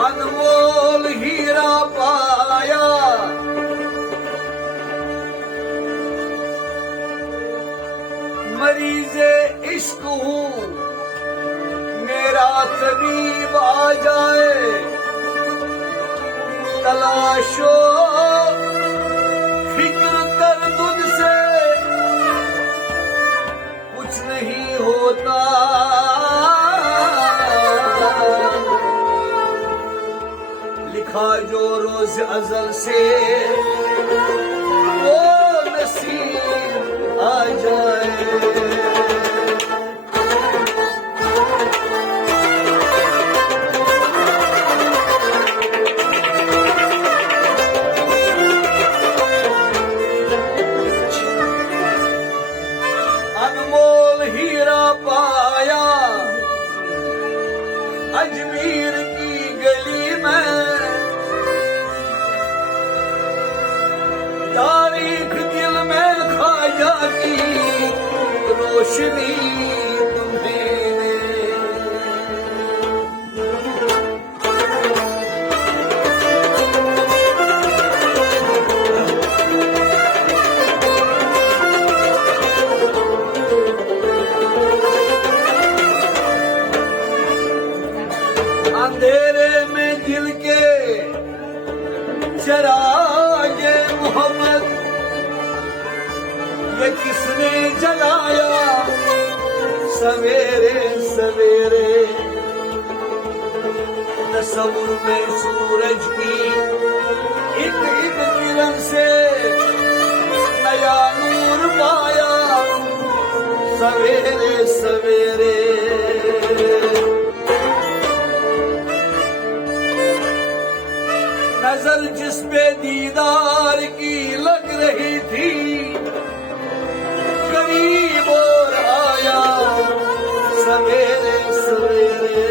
अनमोल हीरा पाया, मरीज़े इश्क हूँ, मेरा तबीब आ जाए। तलाशो फिक्र तरदुद से कुछ नहीं होता, लिखा जो रोज अजल से वो नसीब आ जाए। अनमोल हीरा पाया अजमेर की गली में, तारीख दिल में ख्वाजा की रोशनी तुम्हें दे। अंधेरे में दिल के चरागे मोहब्बत ये किसने जलाया सवेरे सवेरे। तस्वुर में सूरज की एक एक किरण से नया नूर पाया सवेरे सवेरे। नजर जिस पे दीदार की लग रही थी, करीब और आया सवेरे सवेरे।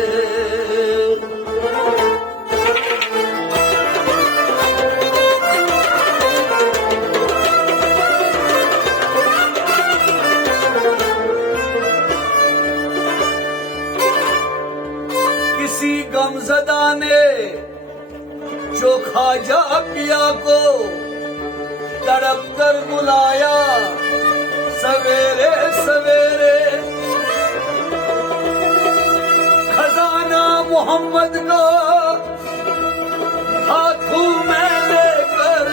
किसी गमज़दा ने जो ख्वाजा पिया को तड़प कर बुलाया सवेरे सवेरे। खजाना मोहम्मद का हाथों में लेकर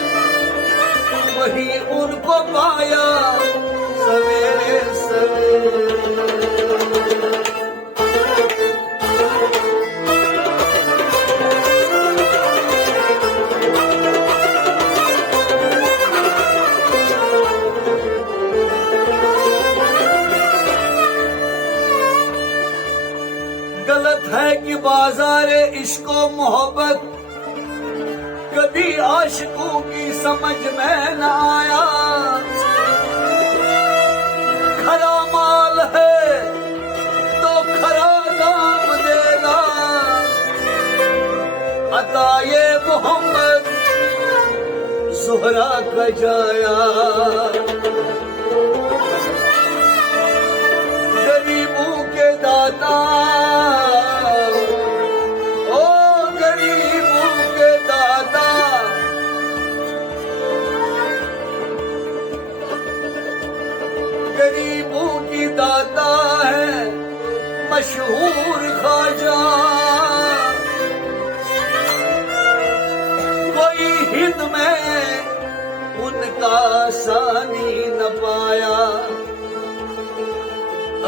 वही उनको पाया सवेरे सवेरे। गलत है कि बाजारे इश्को मोहब्बत कभी आशिकों की समझ में न आया। खरा माल है तो खरा दाम देगा, अताए मोहम्मद ज़ुहरा का जाया। गरीबों के दाता गरीबों की दाता है मशहूर ख्वाजा। कोई हिंद में उनका आसानी न पाया।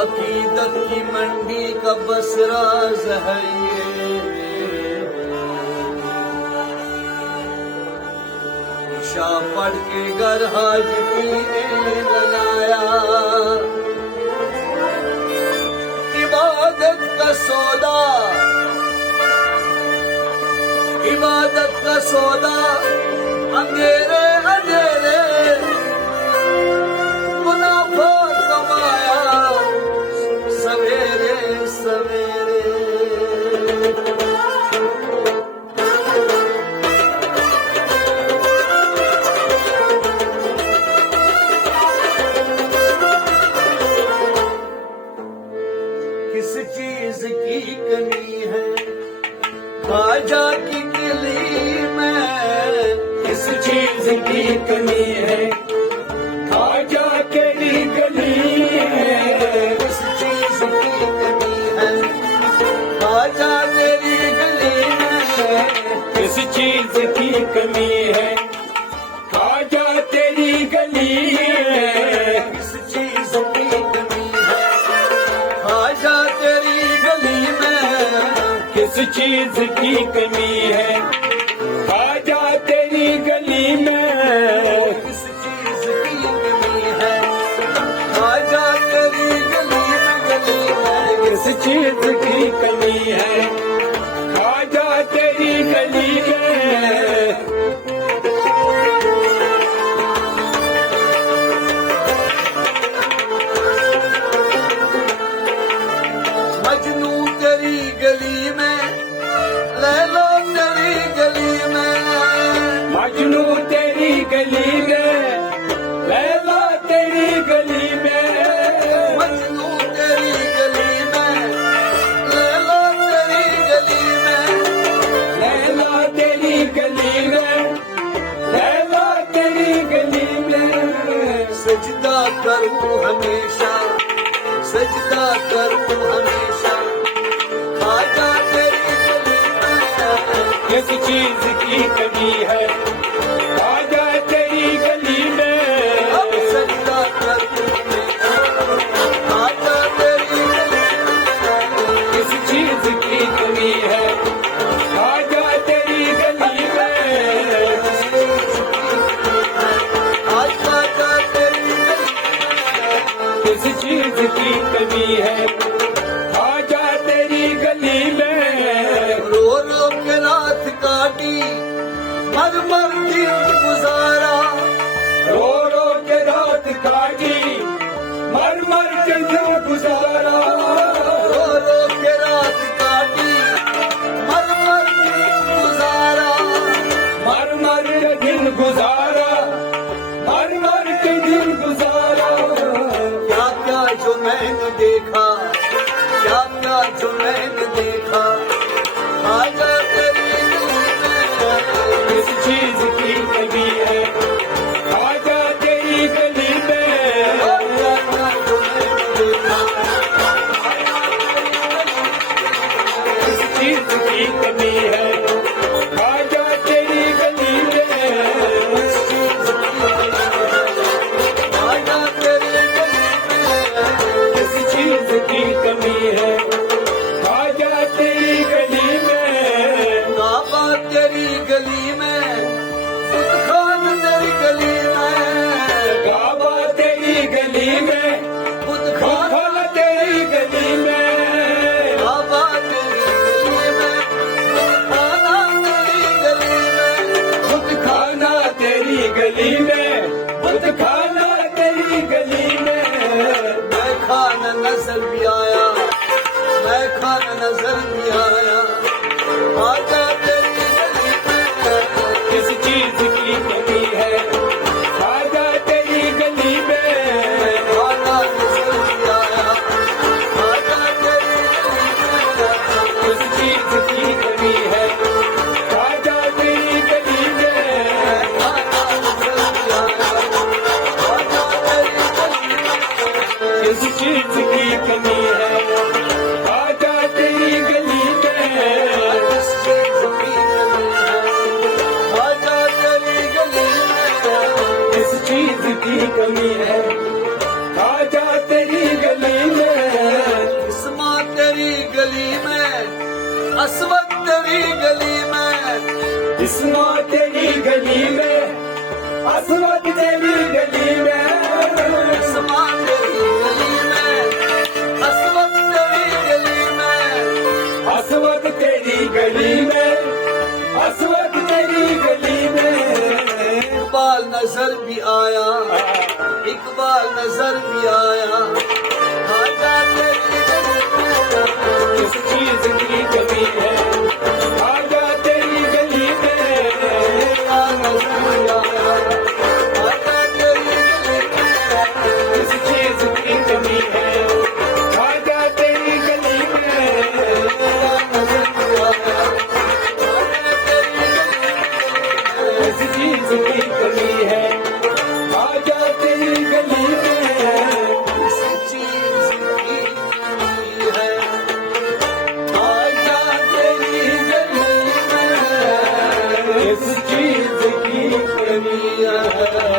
अकीदत की मंडी का बस राज है ये, निशा पढ़ के घर हाज पीने लगाया। इबादत का सौदा, इबादत का सौदा अंधेरे अंधेरे मुनाफा कमाया सवेरे सवेरे। खाजा की गली में किस चीज की कमी है, खाजा तेरी गली में किस चीज की कमी है, खाजा तेरी गली में किस चीज की कमी है, खाजा तेरी गली में किस चीज की कमी है, खाजा तेरी गली में किस चीज की कमी है, खाजा तेरी गली में किस चीज की कमी है, खाजा तेरी गली में किस चीज की कमी है, खाजा तेरी गली में मजनू तेरी गली में, लैला तेरी गली में, मजनू तेरी गली में, लैला तेरी गली में, मजनू तेरी गली में, लैला तेरी गली में, लैला तेरी गली में, लैला तेरी गली में सजदा करूं हमेशा, सजदा करूं हमेशा, खाजा तेरी गली में किस चीज की कमी है, खाजा तेरी गली में अब सजदा करूं हमेशा, खाजा तेरी गली में किस चीज की कमी है, खाजा तेरी गली में आज खाजा तेरी गली में किस चीज की कमी है, खाजा तेरी गली में रो रो के रात काटी, मर मर दिन गुजारा, रो रो के रात काटी, मर मर के दिन गुजारा, रो रो के रात काटी, मर मर दिन गुजारा, मर मर के दिन गुजारा, मर मर के दिन गुजारा क्या क्या जो मैंने देखा, क्या क्या जो मैंने देखा, खाजा तेरी गली में किस चीज की कमी है, खाजा तेरी गली में क्या क्या जो मैंने देखा, किस चीज की कमी है, खाजा तेरी गली में इस चीज की खाजा तेरी गली में किस चीज की कमी है, खाजा तेरी गली में काबा तेरी गली में, बुत खान तेरी गली में, काबा तेरी गली में, बुत खान खाला तेरी गली में, काबा तेरी गली में, बुत खाना तेरी गली में, बुत खाना तेरी गली में, बुत खाना तेरी गली में मैं खान नजर भी आया, मैं खान नजर भी आया, खाजा तेरी गली में किस चीज की कमी है, खाजा तेरी गली में खाना नजर भी आया, खाजा तेरी गली में किस चीज की कमी है, खाजा तेरी गली में खाना नजर भी आया, खाजा तेरी गली में किस चीज की कमी है, खाजा तेरी गली में किस चीज की कमी है, खाजा तेरी गली में किस चीज की कमी है, खाजा तेरी गली में इस्मा तेरी गली में, असवद तेरी गली में, इस्मा तेरी गली में, असवद तेरी गली में इस्मा तेरी गली में, असवद तेरी गली में, असवद तेरी गली में, असवद तेरी गली में इकबाल नजर भी आया, इकबाल नजर भी आया, खाजा तेरी गली में किस चीज की कमी है, खाजा तेरी गली में इकबाल नजर भी आया, खाजा तेरी गली में किस चीज की कमी है, खाजा तेरी गली में इकबाल नजर भी आया, में